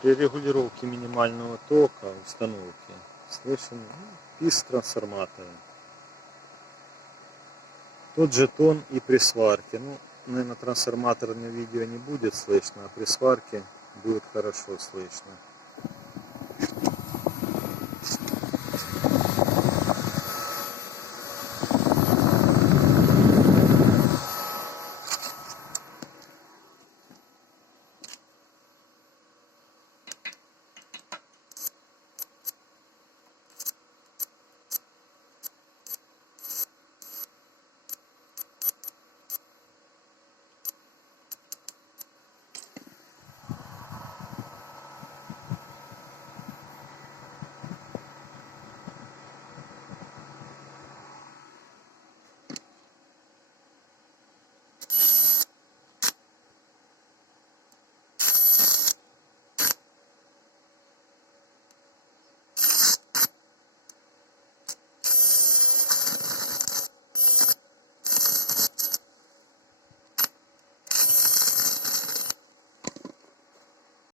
При регулировке минимального тока установки слышен писк трансформатора. Тот же тон и при сварке. Ну, наверное, трансформатор на видео не будет слышно, а при сварке будет хорошо слышно.